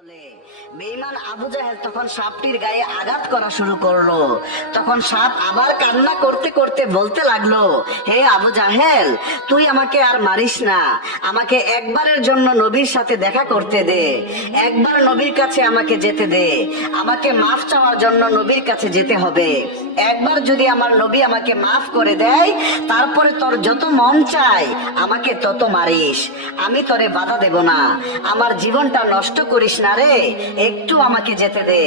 বেঈমান আবু জাহেল তখন সাপটির গায়ে আঘাত করা শুরু করলো। তখন সাপ আবার কান্না করতে করতে বলতে লাগলো, হে আবু জাহেল, তুই আমাকে আর মারিস না, আমাকে একবারের জন্য নবীর সাথে দেখা করতে দে, একবার নবীর কাছে আমাকে যেতে দে, আমাকে মাফ চাওয়ার জন্য নবীর কাছে যেতে হবে। একবার যদি আমার নবী আমাকে মাফ করে দেয়, তারপরে তোর যত মন চায় আমাকে তত মারিস, আমি তোরে বাধা দেব না, আমার জীবনটা নষ্ট করিস না রে, একটু আমাকে যেতে দে।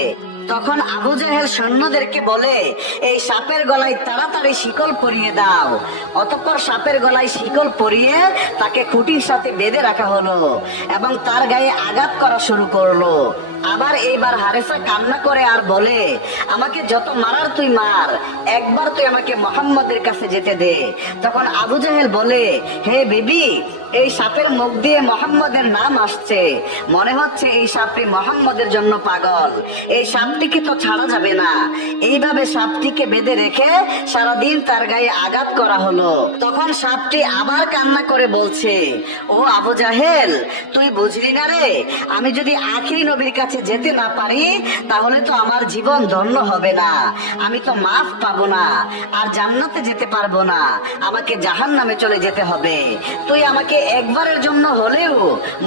তখন আবু জাহেল সৈন্যদেরকে বলে, এই সাপের গলায় তাড়াতাড়ি শিকল পরিয়ে দাও। অতঃপর সাপের গলায় শিকল পরিয়ে তাকে খুঁটির সাথে বেঁধে রাখা হলো এবং তার গায়ে আঘাত করা শুরু করলো। আবার এইবার হারেসা কান্না করে আর বলে, আমাকে যত মারার তুই মার, একবার তুই আমাকে মোহাম্মদের কাছে যেতে দে। তখন আবু জাহেল বলে, হে বিবি, এই সাপের মুখ দিয়ে মোহাম্মদের নাম আসছে, মনে হচ্ছে এই সাপটি মোহাম্মদের জন্য পাগল, এই সাপটিকে তো ছাড়া যাবে না। এইভাবে সাপটিকে বেঁধে রেখে সারাদিন তার গায়ে আঘাত করা হলো। তখন সাপটি আবার কান্না করে বলছে, ও আবু জাহেল, তুই বুঝলি না রে, আমি যদি আখিরি নবীর কাছে যেতে না পারি তাহলে তো আমার জীবন ধন্য হবে না, আমি তো মাফ পাবো না, আর জান্নাতে যেতে পারবো না, আমাকে জাহান্নামে চলে যেতে হবে। তুই আমাকে একবারের জন্য হলেও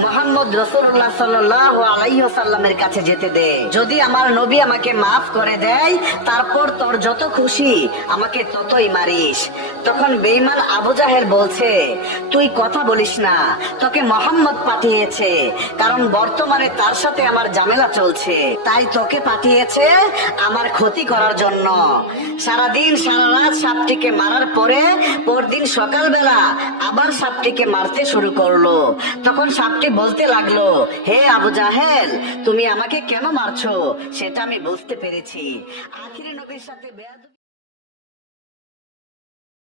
মুহাম্মদ রাসূলুল্লাহ সাল্লাল্লাহু আলাইহি ওয়াসাল্লামের কাছে যেতে দে, যদি আমার নবী আমাকে মাফ করে দেয় তারপর তোর যত খুশি আমাকে ততই মারিস। তখন বেঈমান আবু জাহেল বলছে, তুই কথা বলিস না, তোকে মোহাম্মদ পাঠিয়েছে, কারণ বর্তমানে তার সাথে আমার ঝামেলা চলছে, তাই তোকে পাঠিয়েছে আমার ক্ষতি করার জন্য। সারাদিন সারা রাত সাপটিকে মারার পরে পরদিন সকালবেলা আবার সাপটিকে মারতে শুরু করলো। তখন সাপটি বলতে লাগলো, হে আবু জাহেল, তুমি আমাকে কেন মারছো সেটা আমি বুঝতে পেরেছি, আখিরি নবীর সাথে বেয়াদবি